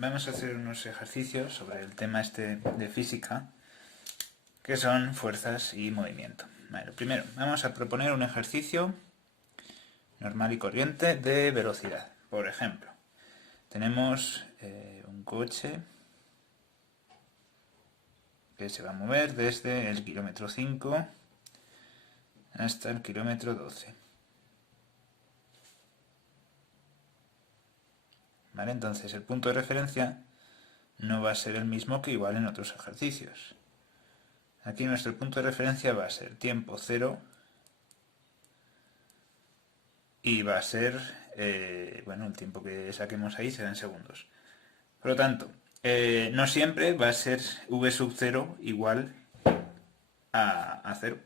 vamos a hacer unos ejercicios sobre el tema este de física, que son fuerzas y movimiento. Lo primero, vamos a proponer un ejercicio normal y corriente de velocidad. Por ejemplo, tenemos un coche que se va a mover desde el kilómetro 5 hasta el kilómetro 12. ¿Vale? Entonces el punto de referencia no va a ser el mismo que igual en otros ejercicios. Aquí nuestro punto de referencia va a ser tiempo 0 y va a ser, el tiempo que saquemos ahí será en segundos. Por lo tanto, no siempre va a ser v sub 0 igual a 0.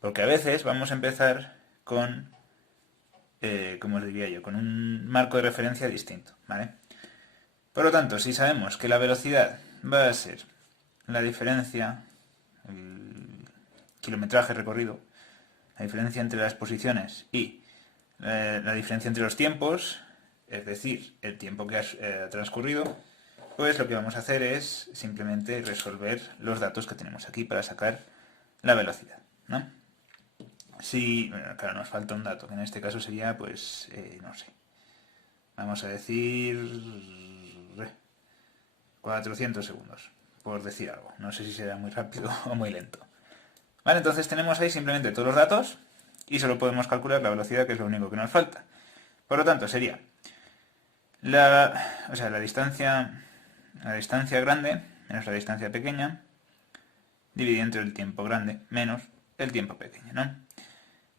Porque a veces vamos a empezar con, como os diría yo, con un marco de referencia distinto, ¿vale? Por lo tanto, si sabemos que la velocidad va a ser la diferencia, el kilometraje recorrido, la diferencia entre las posiciones y la diferencia entre los tiempos, es decir, el tiempo que ha transcurrido, pues lo que vamos a hacer es simplemente resolver los datos que tenemos aquí para sacar la velocidad, ¿no? Si, claro, nos falta un dato, que en este caso sería, pues, no sé, vamos a decir 400 segundos, por decir algo. No sé si será muy rápido o muy lento. Vale, entonces tenemos ahí simplemente todos los datos y solo podemos calcular la velocidad, que es lo único que nos falta. Por lo tanto, sería la distancia grande menos la distancia pequeña dividido entre el tiempo grande menos el tiempo pequeño, ¿no?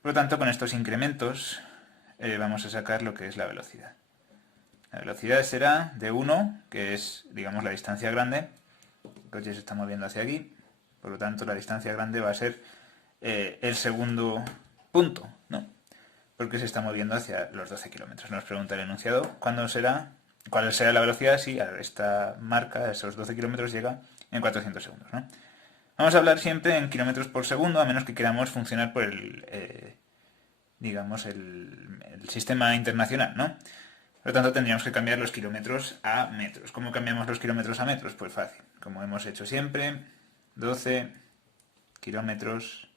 Por lo tanto, con estos incrementos vamos a sacar lo que es la velocidad. La velocidad será de 1, que es, digamos, la distancia grande. El coche se está moviendo hacia aquí, por lo tanto la distancia grande va a ser el segundo punto, ¿no? Porque se está moviendo hacia los 12 kilómetros. Nos pregunta el enunciado cuál será la velocidad si a esta marca, a esos 12 kilómetros, llega en 400 segundos, ¿no? Vamos a hablar siempre en kilómetros por segundo, a menos que queramos funcionar por el sistema internacional, ¿no? Por lo tanto, tendríamos que cambiar los kilómetros a metros. ¿Cómo cambiamos los kilómetros a metros? Pues fácil. Como hemos hecho siempre, 12 kilómetros,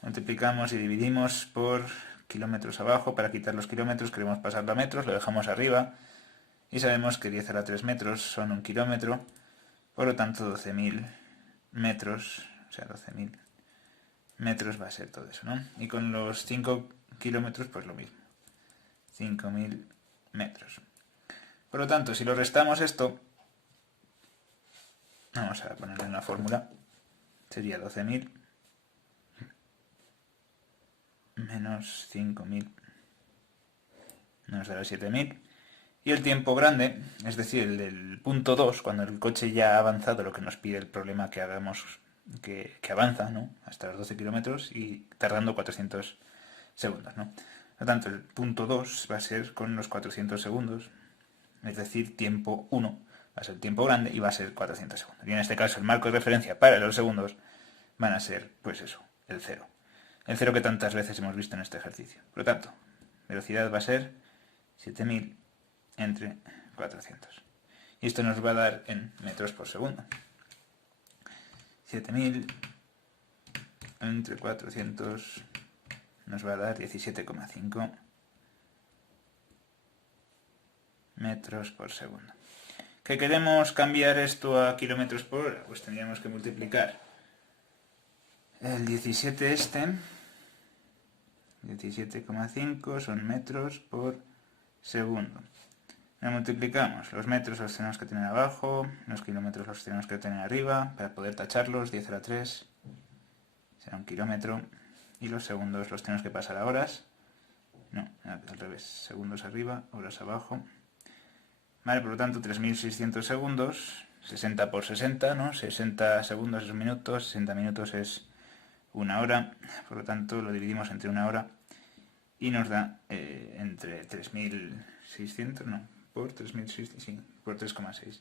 multiplicamos y dividimos por kilómetros abajo. Para quitar los kilómetros queremos pasarlo a metros, lo dejamos arriba. Y sabemos que 10 a la 3 metros son 1 kilómetro. Por lo tanto, 12.000 metros, o sea, 12.000 metros va a ser todo eso, ¿no? Y con los 5 kilómetros, pues lo mismo. 5.000 metros. Por lo tanto, si lo restamos esto, vamos a ponerlo en la fórmula, sería 12.000 menos 5.000 nos dará 7.000. Y el tiempo grande, es decir, el del punto 2, cuando el coche ya ha avanzado lo que nos pide el problema que hagamos, que avanza, ¿no?, hasta los 12 kilómetros y tardando 400 segundos, ¿no? Por lo tanto, el punto 2 va a ser con los 400 segundos, es decir, tiempo 1 va a ser tiempo grande y va a ser 400 segundos. Y en este caso el marco de referencia para los segundos van a ser, pues eso, el 0. El 0 que tantas veces hemos visto en este ejercicio. Por lo tanto, velocidad va a ser 7.000 entre 400. Y esto nos va a dar en metros por segundo. 7.000 entre 400 nos va a dar 17,5 metros por segundo. ¿Que queremos cambiar esto a kilómetros por hora? Pues tendríamos que multiplicar el 17,5 son metros por segundo. Lo multiplicamos, los metros los tenemos que tener abajo, los kilómetros los tenemos que tener arriba, para poder tacharlos, 10 a la 3 será 1 kilómetro, y los segundos los tenemos que pasar a horas, no, al revés, segundos arriba, horas abajo. Vale, por lo tanto, 3.600 segundos, 60 por 60, ¿no? 60 segundos es un minuto, 60 minutos es una hora, por lo tanto lo dividimos entre una hora y nos da entre 3.600, no, por 3.600, sí, por 3,6.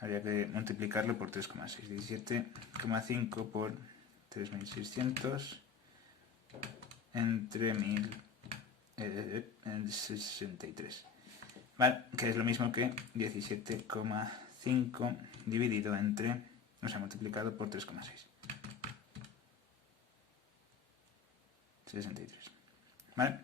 Habría que multiplicarlo por 3,6, 17,5 por 3.600 entre 1.063. ¿vale? Que es lo mismo que 17,5 dividido entre, o sea, multiplicado por 3,6. 63. ¿Vale?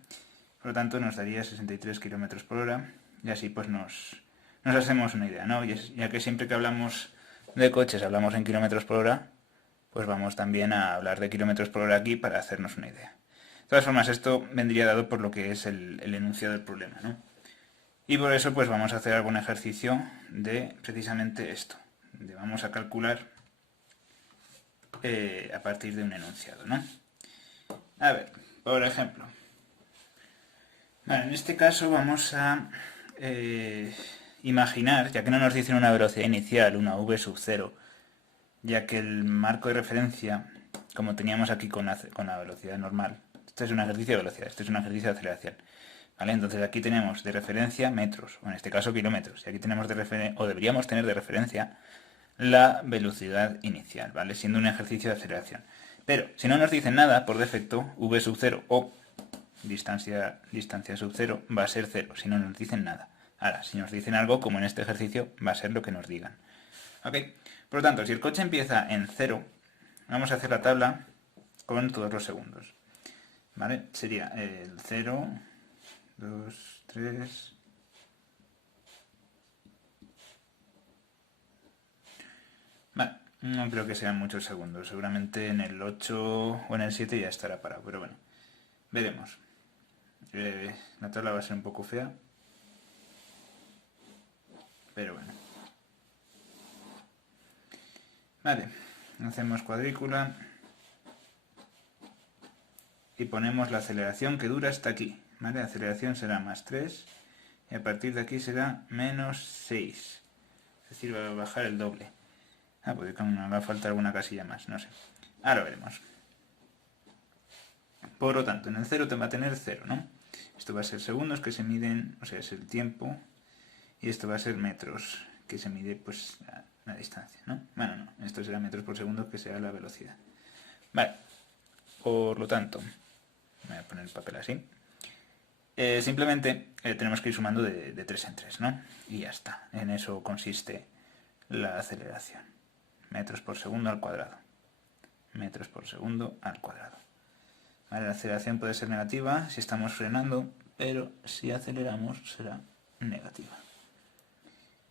Por lo tanto nos daría 63 km por hora y así pues nos hacemos una idea, ¿no? Ya que siempre que hablamos de coches hablamos en kilómetros por hora, pues vamos también a hablar de kilómetros por hora aquí para hacernos una idea. De todas formas, esto vendría dado por lo que es el enunciado del problema, ¿no? Y por eso pues vamos a hacer algún ejercicio de precisamente esto. Vamos a calcular a partir de un enunciado, ¿no? A ver, por ejemplo. Vale, en este caso vamos a imaginar, ya que no nos dicen una velocidad inicial, una v sub 0, ya que el marco de referencia, como teníamos aquí con la velocidad normal, este es un ejercicio de velocidad, este es un ejercicio de aceleración. ¿Vale? Entonces aquí tenemos de referencia metros, o en este caso kilómetros, y aquí tenemos o deberíamos tener de referencia la velocidad inicial, ¿vale? Siendo un ejercicio de aceleración. Pero si no nos dicen nada, por defecto, v sub 0 o distancia sub 0 va a ser 0, si no nos dicen nada. Ahora, si nos dicen algo, como en este ejercicio, va a ser lo que nos digan. ¿Ok? Por lo tanto, si el coche empieza en 0, vamos a hacer la tabla con todos los segundos. ¿Vale? Sería el 0, 2, 3... Vale, no creo que sean muchos segundos. Seguramente en el 8 o en el 7 ya estará parado, pero bueno, veremos. La tabla va a ser un poco fea, pero bueno. Vale, hacemos cuadrícula y ponemos la aceleración que dura hasta aquí. ¿Vale? La aceleración será más 3 y a partir de aquí será menos 6. Es decir, va a bajar el doble. Puede que me haga falta alguna casilla más, no sé. Ahora veremos. Por lo tanto, en el 0 te va a tener 0, ¿no? Esto va a ser segundos que se miden, o sea, es el tiempo. Y esto va a ser metros, que se mide pues la distancia, ¿no? Bueno, no, esto será metros por segundo, que sea la velocidad. Vale, por lo tanto, voy a poner el papel así. Simplemente tenemos que ir sumando de 3 en 3, ¿no? Y ya está, en eso consiste la aceleración. Metros por segundo al cuadrado. Metros por segundo al cuadrado. Vale, la aceleración puede ser negativa si estamos frenando, pero si aceleramos será negativa.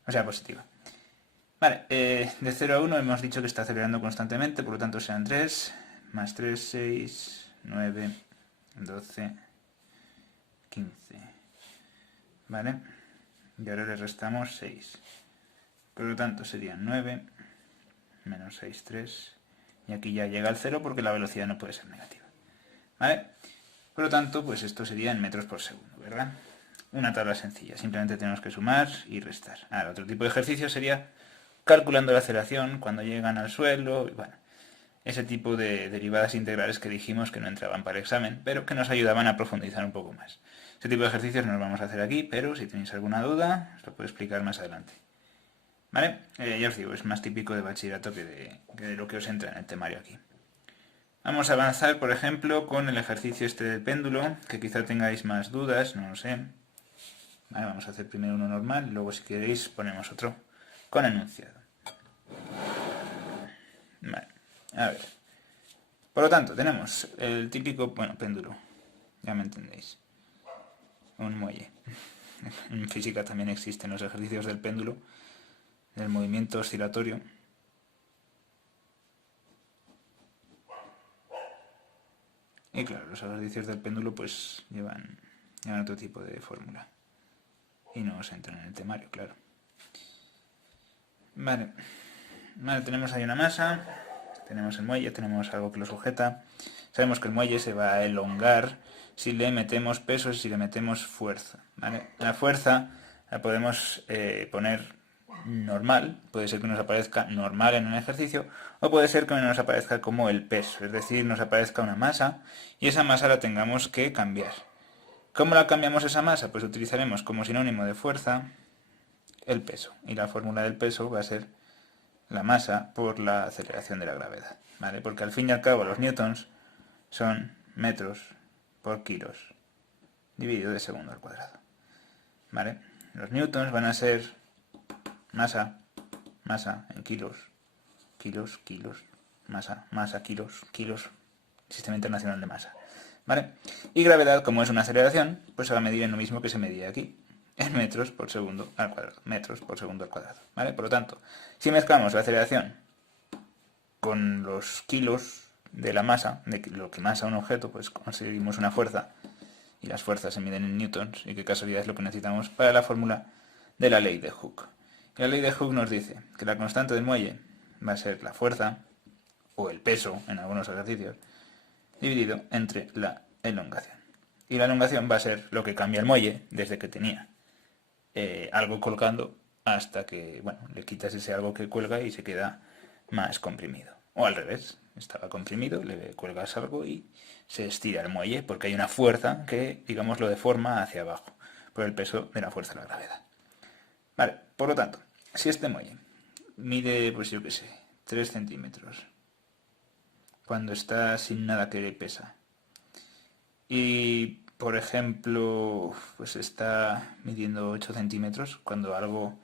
O sea, positiva. Vale, de 0 a 1 hemos dicho que está acelerando constantemente, por lo tanto serán 3, más 3, 6, 9, 12, 15. ¿Vale? Y ahora le restamos 6. Por lo tanto serían 9, menos 6, 3. Y aquí ya llega al 0 porque la velocidad no puede ser negativa. ¿Vale? Por lo tanto, pues esto sería en metros por segundo, ¿verdad? Una tabla sencilla, simplemente tenemos que sumar y restar. Ahora, otro tipo de ejercicio sería calculando la aceleración cuando llegan al suelo, y bueno, ese tipo de derivadas integrales que dijimos que no entraban para el examen, pero que nos ayudaban a profundizar un poco más. Ese tipo de ejercicios no los vamos a hacer aquí, pero si tenéis alguna duda, os lo puedo explicar más adelante. ¿Vale? Ya os digo, es más típico de bachillerato que de lo que os entra en el temario aquí. Vamos a avanzar, por ejemplo, con el ejercicio este del péndulo, que quizá tengáis más dudas, no lo sé. Vale, vamos a hacer primero uno normal, y luego si queréis ponemos otro con enunciado. Vale, a ver. Por lo tanto, tenemos el típico, bueno, péndulo, ya me entendéis. Un muelle. En física también existen los ejercicios del péndulo, del movimiento oscilatorio. Y claro, los ejercicios del péndulo pues llevan otro tipo de fórmula. Y no se entran en el temario, claro. Vale, tenemos ahí una masa, tenemos el muelle, tenemos algo que lo sujeta. Sabemos que el muelle se va a elongar si le metemos peso y si le metemos fuerza. ¿Vale? La fuerza la podemos poner normal, puede ser que nos aparezca normal en un ejercicio, o puede ser que nos aparezca como el peso, es decir, nos aparezca una masa y esa masa la tengamos que cambiar. ¿Cómo la cambiamos esa masa? Pues utilizaremos como sinónimo de fuerza el peso, y la fórmula del peso va a ser la masa por la aceleración de la gravedad, ¿vale? Porque al fin y al cabo los newtons son metros por kilos dividido de segundo al cuadrado, ¿vale? Los newtons van a ser masa en kilos, masa, kilos, Sistema Internacional de Masa. ¿Vale? Y gravedad, como es una aceleración, pues se va a medir en lo mismo que se medía aquí, en metros por segundo al cuadrado, ¿vale? Por lo tanto, si mezclamos la aceleración con los kilos de la masa, de lo que masa un objeto, pues conseguimos una fuerza, y las fuerzas se miden en newtons, y qué casualidad es lo que necesitamos para la fórmula de la ley de Hooke. Y la ley de Hooke nos dice que la constante del muelle va a ser la fuerza, o el peso en algunos ejercicios, dividido entre la elongación. Y la elongación va a ser lo que cambia el muelle desde que tenía algo colgando hasta que, bueno, le quitas ese algo que cuelga y se queda más comprimido. O al revés, estaba comprimido, le cuelgas algo y se estira el muelle porque hay una fuerza que, digamos, lo deforma hacia abajo por el peso de la fuerza de la gravedad. Vale, por lo tanto, si este muelle mide, pues yo qué sé, 3 centímetros, cuando está sin nada que le pesa, y por ejemplo, pues está midiendo 8 centímetros, cuando algo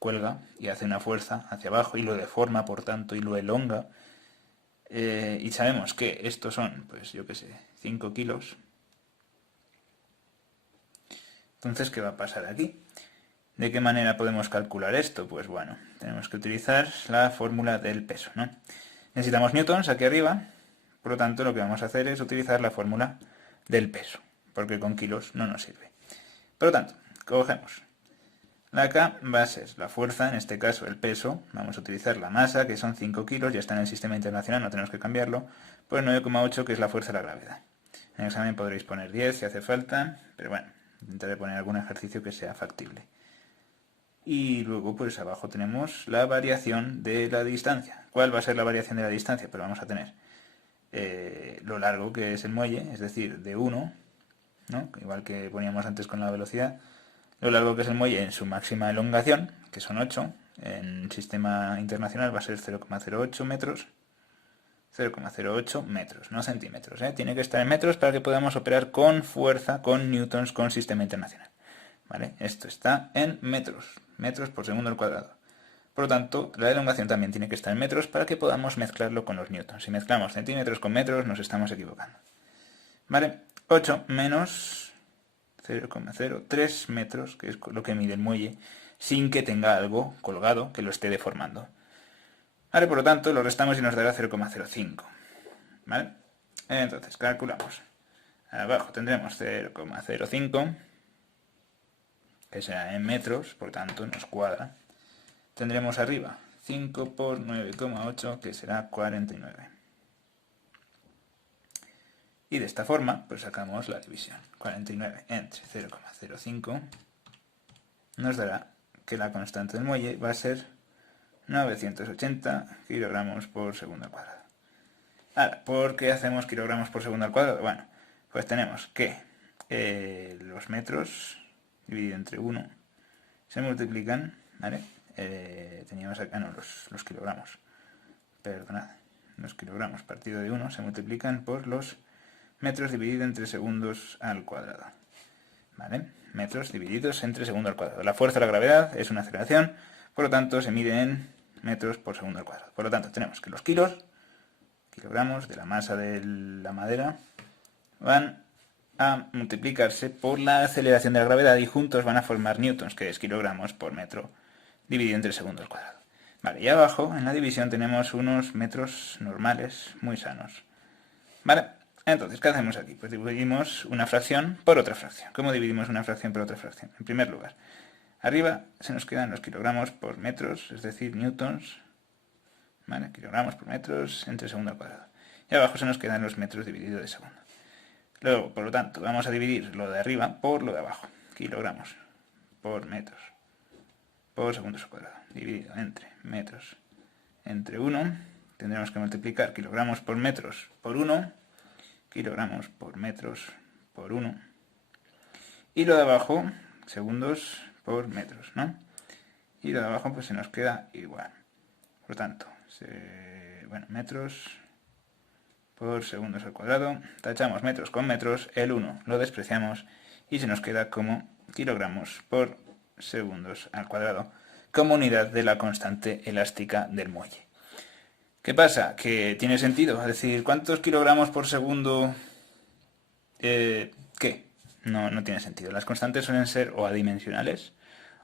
cuelga y hace una fuerza hacia abajo y lo deforma, por tanto, y lo elonga, y sabemos que estos son, pues yo qué sé, 5 kilos. Entonces, ¿qué va a pasar aquí? ¿De qué manera podemos calcular esto? Pues bueno, tenemos que utilizar la fórmula del peso, ¿no? Necesitamos newtons aquí arriba, por lo tanto lo que vamos a hacer es utilizar la fórmula del peso, porque con kilos no nos sirve. Por lo tanto, cogemos la K va a ser la fuerza, en este caso el peso, vamos a utilizar la masa, que son 5 kilos, ya está en el sistema internacional, no tenemos que cambiarlo, por 9,8, que es la fuerza de la gravedad. En el examen podréis poner 10 si hace falta, pero bueno, intentaré poner algún ejercicio que sea factible. Y luego pues abajo tenemos la variación de la distancia. ¿Cuál va a ser la variación de la distancia? Pues vamos a tener lo largo que es el muelle, es decir, de 1, ¿no? Igual que poníamos antes con la velocidad, lo largo que es el muelle en su máxima elongación, que son 8, en sistema internacional va a ser 0,08 metros, 0,08 metros, no centímetros, ¿eh? Tiene que estar en metros para que podamos operar con fuerza, con newtons, con sistema internacional. ¿Vale? Esto está en metros por segundo al cuadrado. Por lo tanto, la elongación también tiene que estar en metros para que podamos mezclarlo con los newtons. Si mezclamos centímetros con metros, nos estamos equivocando. ¿Vale? 8 menos 0,03 metros, que es lo que mide el muelle, sin que tenga algo colgado que lo esté deformando. ¿Vale? Por lo tanto, lo restamos y nos dará 0,05. ¿Vale? Entonces, calculamos. Abajo tendremos 0,05, que será en metros, por tanto nos cuadra. Tendremos arriba 5 por 9,8, que será 49. Y de esta forma, pues sacamos la división. 49 entre 0,05 nos dará que la constante del muelle va a ser 980 kilogramos por segundo al cuadrado. Ahora, ¿por qué hacemos kilogramos por segundo al cuadrado? Bueno, pues tenemos que los metros dividido entre 1 se multiplican, ¿vale? Teníamos acá, no, los kilogramos, perdonad, los kilogramos partido de 1 se multiplican por los metros dividido entre segundos al cuadrado, ¿vale? Metros divididos entre segundo al cuadrado. La fuerza de la gravedad es una aceleración, por lo tanto se mide en metros por segundo al cuadrado. Por lo tanto tenemos que los kilogramos de la masa de la madera van a multiplicarse por la aceleración de la gravedad y juntos van a formar newtons, que es kilogramos por metro dividido entre segundo al cuadrado. Vale, y abajo en la división tenemos unos metros normales muy sanos. Vale, entonces, ¿qué hacemos aquí? Pues dividimos una fracción por otra fracción. ¿Cómo dividimos una fracción por otra fracción? En primer lugar, arriba se nos quedan los kilogramos por metros, es decir, newtons, ¿vale? Kilogramos por metros entre segundo al cuadrado. Y abajo se nos quedan los metros dividido de segundo. Luego, por lo tanto, vamos a dividir lo de arriba por lo de abajo. Kilogramos por metros por segundos al cuadrado, dividido entre metros entre 1. Tendremos que multiplicar kilogramos por metros por 1, kilogramos por metros por 1. Y lo de abajo, segundos por metros, ¿no? Y lo de abajo pues se nos queda igual. Por lo tanto, metros por segundos al cuadrado. Tachamos metros con metros, el 1 lo despreciamos y se nos queda como kilogramos por segundos al cuadrado como unidad de la constante elástica del muelle. ¿Qué pasa? Que tiene sentido. Es decir, ¿cuántos kilogramos por segundo? ¿Qué? No tiene sentido. Las constantes suelen ser o adimensionales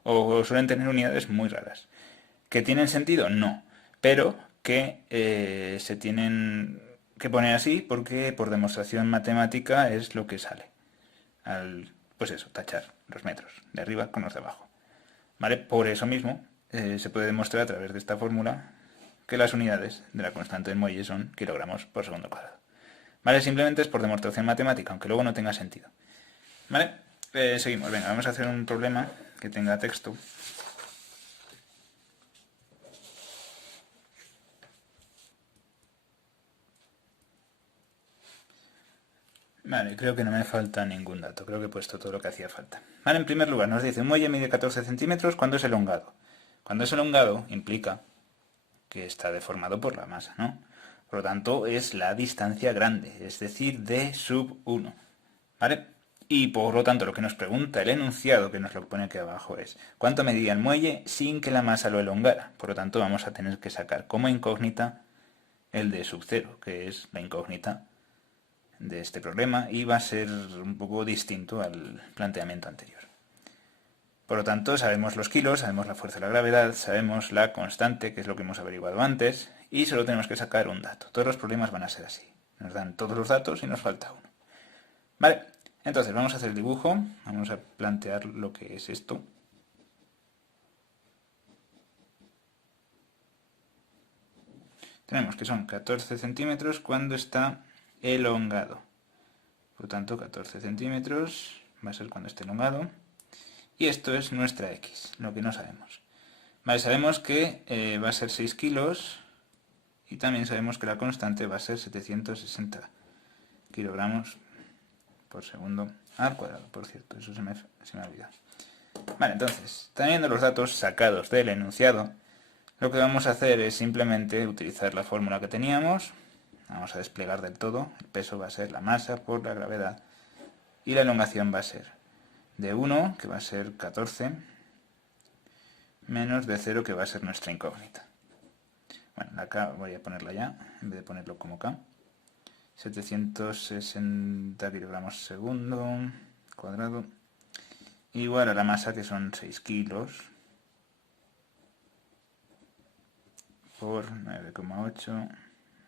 o suelen tener unidades muy raras. ¿Que tienen sentido? No. Pero que se tienen que poner así porque por demostración matemática es lo que sale. Pues eso, tachar los metros de arriba con los de abajo. ¿Vale? Por eso mismo se puede demostrar a través de esta fórmula que las unidades de la constante del muelle son kilogramos por segundo cuadrado. ¿Vale? Simplemente es por demostración matemática, aunque luego no tenga sentido. ¿Vale? Seguimos. Venga, vamos a hacer un problema que tenga texto. Vale, creo que no me falta ningún dato. Creo que he puesto todo lo que hacía falta. Vale, en primer lugar nos dice un muelle mide 14 centímetros cuando es elongado. Cuando es elongado implica que está deformado por la masa, ¿no? Por lo tanto, es la distancia grande, es decir, d sub 1. ¿Vale? Y por lo tanto, lo que nos pregunta el enunciado, que nos lo pone aquí abajo, es ¿cuánto medía el muelle sin que la masa lo elongara? Por lo tanto, vamos a tener que sacar como incógnita el d sub 0, que es la incógnita de este problema, y va a ser un poco distinto al planteamiento anterior. Por lo tanto, sabemos los kilos, sabemos la fuerza de la gravedad, sabemos la constante, que es lo que hemos averiguado antes, y solo tenemos que sacar un dato. Todos los problemas van a ser así. Nos dan todos los datos y nos falta uno. Vale, entonces vamos a hacer el dibujo, vamos a plantear lo que es esto. Tenemos que son 14 centímetros cuando está elongado. Por lo tanto, 14 centímetros va a ser cuando esté elongado. Y esto es nuestra X, lo que no sabemos. Vale, sabemos que va a ser 6 kilos y también sabemos que la constante va a ser 760 kilogramos por segundo al cuadrado. Por cierto, eso se me ha olvidado. Vale, entonces, teniendo los datos sacados del enunciado, lo que vamos a hacer es simplemente utilizar la fórmula que teníamos. Vamos a desplegar del todo. El peso va a ser la masa por la gravedad y la elongación va a ser de 1, que va a ser 14, menos de 0, que va a ser nuestra incógnita. Bueno, acá voy a ponerla ya, en vez de ponerlo como K. 760 kilogramos segundo cuadrado, igual a la masa, que son 6 kilos, por 9,8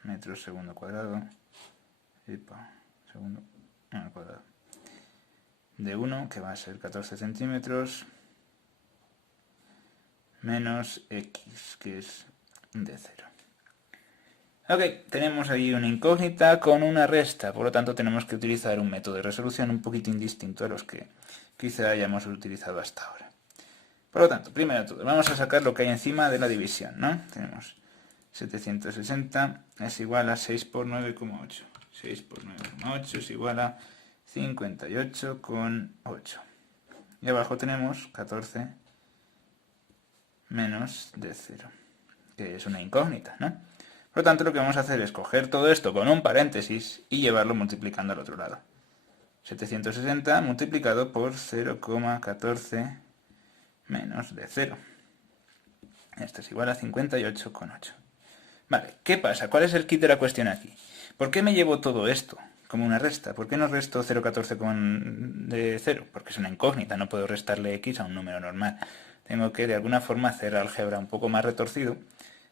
metros segundo cuadrado, segundo al cuadrado. De 1, que va a ser 14 centímetros, menos X, que es de 0. Ok, tenemos ahí una incógnita con una resta, por lo tanto tenemos que utilizar un método de resolución un poquitín distinto a los que quizá hayamos utilizado hasta ahora. Por lo tanto, primero de todo, vamos a sacar lo que hay encima de la división, ¿no? Tenemos 760 es igual a 6 por 9,8. 6 por 9,8 es igual a 58,8. Y abajo tenemos 14 menos de 0, que es una incógnita, ¿no? Por lo tanto, lo que vamos a hacer es coger todo esto con un paréntesis y llevarlo multiplicando al otro lado. 760 multiplicado por 0,14 menos de 0. Esto es igual a 58,8. Vale, ¿qué pasa? ¿Cuál es el kit de la cuestión aquí? ¿Por qué me llevo todo esto como una resta? ¿Por qué no resto 0,14 de 0? Porque es una incógnita, no puedo restarle x a un número normal. Tengo que de alguna forma hacer álgebra un poco más retorcido,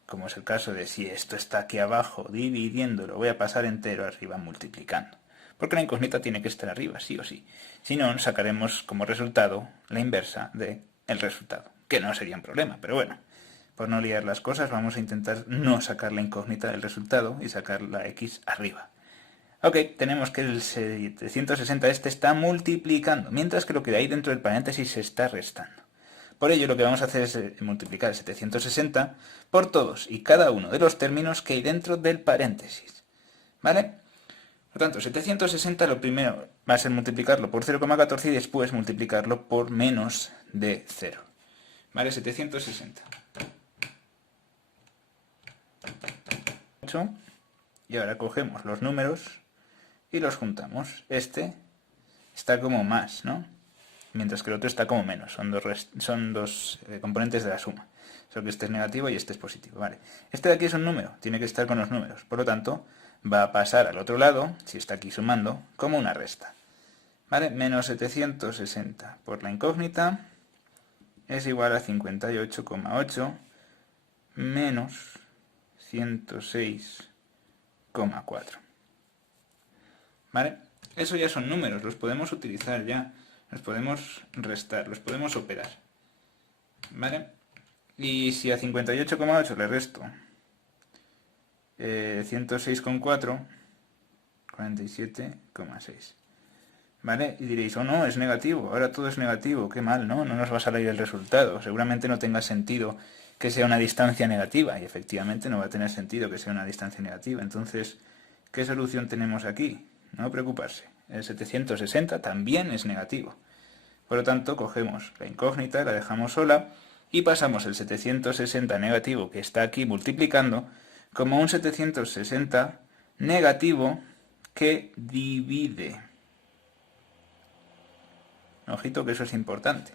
como es el caso de si esto está aquí abajo dividiendo, lo voy a pasar entero arriba multiplicando. Porque la incógnita tiene que estar arriba, sí o sí. Si no, sacaremos como resultado la inversa del resultado, que no sería un problema, pero bueno. Por no liar las cosas, vamos a intentar no sacar la incógnita del resultado y sacar la x arriba. Ok, tenemos que el 760 este está multiplicando, mientras que lo que hay dentro del paréntesis se está restando. Por ello, lo que vamos a hacer es multiplicar el 760 por todos y cada uno de los términos que hay dentro del paréntesis. ¿Vale? Por lo tanto, 760 lo primero va a ser multiplicarlo por 0,14 y después multiplicarlo por menos de 0. ¿Vale? 760. Y ahora cogemos los números y los juntamos. Este está como más, ¿no? mientras que el otro está como menos. Son dos componentes de la suma. Solo que este es negativo y este es positivo. Vale. Este de aquí es un número, tiene que estar con los números. Por lo tanto, va a pasar al otro lado, si está aquí sumando, como una resta. ¿Vale? Menos 760 por la incógnita es igual a 58,8 menos 106,4. ¿Vale? Eso ya son números, los podemos utilizar ya. Los podemos restar, los podemos operar. ¿Vale? Y si a 58,8 le resto 106,4, 47,6. ¿Vale? Y diréis, oh no, es negativo, ahora todo es negativo, qué mal, ¿no? No nos va a salir el resultado. Seguramente no tenga sentido que sea una distancia negativa, y efectivamente no va a tener sentido que sea una distancia negativa. Entonces, ¿qué solución tenemos aquí? No preocuparse. El 760 también es negativo. Por lo tanto, cogemos la incógnita, la dejamos sola, y pasamos el 760 negativo que está aquí multiplicando como un 760 negativo que divide. Ojito que eso es importante.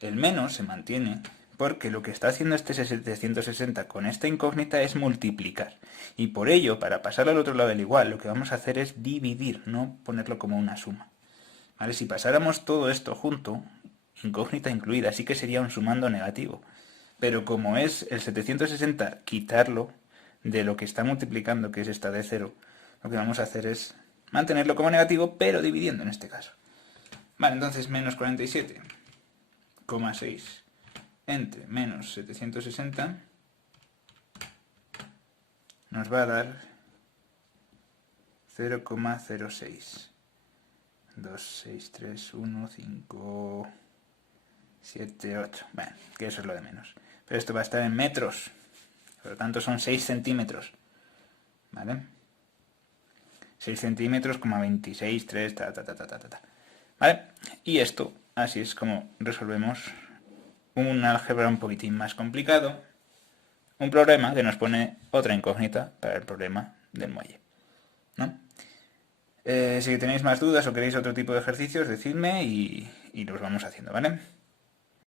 El menos se mantiene porque lo que está haciendo este 760 con esta incógnita es multiplicar. Y por ello, para pasar al otro lado del igual, lo que vamos a hacer es dividir, no ponerlo como una suma. ¿Vale? Si pasáramos todo esto junto, incógnita incluida, sí que sería un sumando negativo. Pero como es el 760 quitarlo de lo que está multiplicando, que es esta de 0, lo que vamos a hacer es mantenerlo como negativo, pero dividiendo en este caso. Vale, entonces menos 47,6 entre menos 760 nos va a dar 0,06. 2, 6, 3, 1, 5, 7, 8. Bueno, que eso es lo de menos. Pero esto va a estar en metros. Por lo tanto son 6 centímetros. ¿Vale? 6 centímetros, 26, 3, ¿Vale? Y esto, así es como resolvemos un álgebra un poquitín más complicado. Un problema que nos pone otra incógnita para el problema del muelle. ¿No? Si tenéis más dudas o queréis otro tipo de ejercicios, decidme y los vamos haciendo, ¿vale?